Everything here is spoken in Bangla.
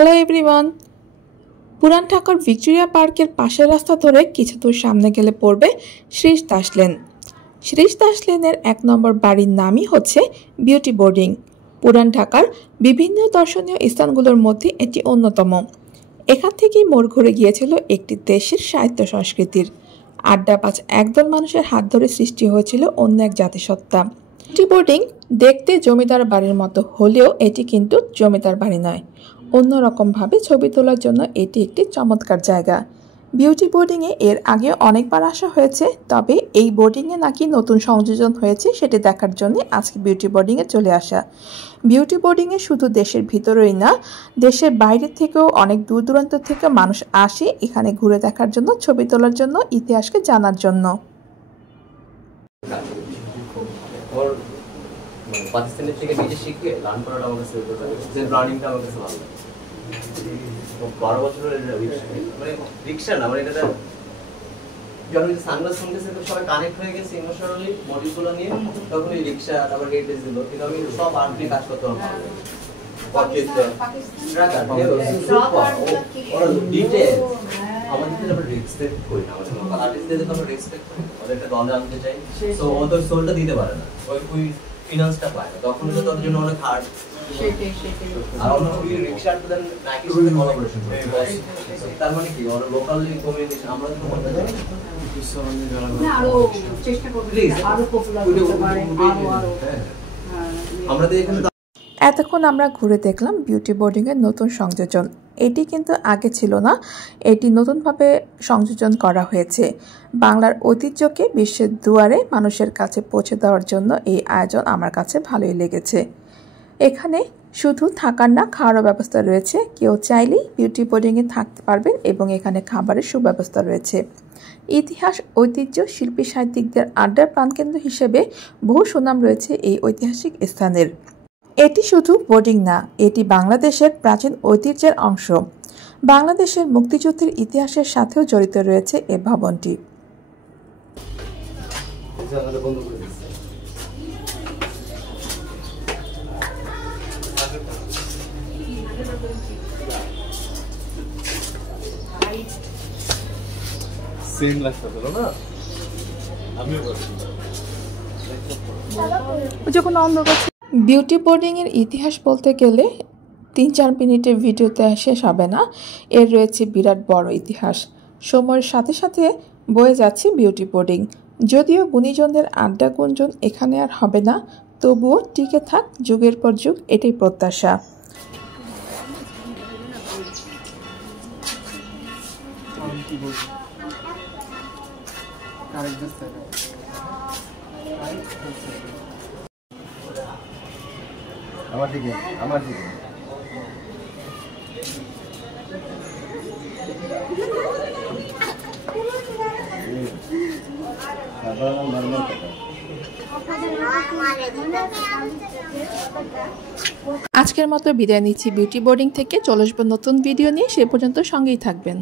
Hello everyone. পুরান ঢাকার ভিক্টোরিয়া পার্কের পাশের রাস্তা ধরে কিছু দূর সামনে গেলে পড়বে শ্রীশ দাস লেন। শ্রীশ দাস লেনের 1 নম্বর বাড়ির নামই হচ্ছে বিউটি বোর্ডিং। পুরান ঢাকার বিভিন্ন দর্শনীয় স্থানগুলোর মধ্যে এটি অন্যতম। এখান থেকেই মোড় ঘুরে গিয়েছিল একটি দেশের সাহিত্য সংস্কৃতির। আড্ডাবাজ একদল মানুষের হাত ধরে সৃষ্টি হয়েছিল অন্য এক জাতিসত্তা। বিউটি বোর্ডিং দেখতে জমিদার বাড়ির মতো হলেও এটি কিন্তু জমিদার বাড়ি নয়। অন্যরকমভাবে ছবি তোলার জন্য এটি একটি চমৎকার জায়গা। বিউটি বোর্ডিংয়ে এর আগে অনেকবার আসা হয়েছে, তবে এই বোর্ডিংয়ে নাকি নতুন সংযোজন হয়েছে সেটি দেখার জন্য আজকে বিউটি বোর্ডিংয়ে চলে আসা। বিউটি বোর্ডিংয়ে শুধু দেশের ভিতরেই না, দেশের বাইরে থেকেও অনেক দূর দূরান্ত থেকে মানুষ আসে এখানে ঘুরে দেখার জন্য, ছবি তোলার জন্য, ইতিহাসকে জানার জন্য। পাকিস্তানের থেকে নিজে শিখে লার্ন করাটা আমার কাছে যে লার্নিংটা আমার কাছে ভালো লাগে। 12 বছরের মানে রিক্সা না, মানে এটা যখন সানগ্লাস শুনতেছে তো সবাই কানেক্ট হয়ে গেছে ইমোশনালি মডিউলগুলো নিয়ে, তখন এই রিক্সা তারপর হেডেজ দিল, কিন্তু আমি সব আর্টলি কাজ করতে পারবো। আমাদের আমরা রেসপেক্ট করি না, আমাদের আর্টিস্টদের আমরা রেসপেক্ট করি, ওদের একটা দলে আনতে চাই, সো ওদের সোলটা দিতে পারে না, ওই ফিনান্সটা পায় না, তখন তো তাদের জন্য অনেক হার্ড। আর আমরা ওই রিক্সা আর্টদের নাইকির সাথে কোলাবোরেশন করি, তার মানে কি ওরা লোকালি কমিউনিকেশন আমরা তো করতে চাই না, আরো চেষ্টা করব আরো পপুলার করতে পারে, আরো আমরা তো এখানে। এতক্ষণ আমরা ঘুরে দেখলাম বিউটি বোর্ডিংয়ের নতুন সংযোজন। এটি কিন্তু আগে ছিল না, এটি নতুনভাবে সংযোজন করা হয়েছে। বাংলার ঐতিহ্যকে বিশ্বের দুয়ারে মানুষের কাছে পৌঁছে দেওয়ার জন্য এই আয়োজন আমার কাছে ভালোই লেগেছে। এখানে শুধু থাকার না, খাওয়ারও ব্যবস্থা রয়েছে। কেউ চাইলেই বিউটি বোর্ডিংয়ে থাকতে পারবেন এবং এখানে খাবারের সুব্যবস্থা রয়েছে। ইতিহাস, ঐতিহ্য, শিল্পী সাহিত্যিকদের আড্ডার প্রাণকেন্দ্র হিসেবে বহু সুনাম রয়েছে এই ঐতিহাসিক স্থানের। এটি শুধু বোর্ডিং না, এটি বাংলাদেশের প্রাচীন ঐতিহ্যের অংশ। বাংলাদেশের মুক্তিযুদ্ধের ইতিহাসের সাথেও জড়িত রয়েছে এ ভবনটি। যখন বিউটি বোর্ডিংয়ের ইতিহাস বলতে গেলে 3-4 মিনিটের ভিডিওতে শেষ হবে না। এর রয়েছে বিরাট বড় ইতিহাস। সময়ের সাথে সাথে বয়ে যাচ্ছে বিউটি বোর্ডিং। যদিও গুণীজনদের আড্ডা গুঞ্জন এখানে আর হবে না, তবুও টিকে থাক যুগের পর যুগ, এটাই প্রত্যাশা। আমার দিকে আজকের মতো বিদায় নিচ্ছি বিউটি বোর্ডিং থেকে। চলে আসবো নতুন ভিডিও নিয়ে, সে পর্যন্ত সঙ্গেই থাকবেন।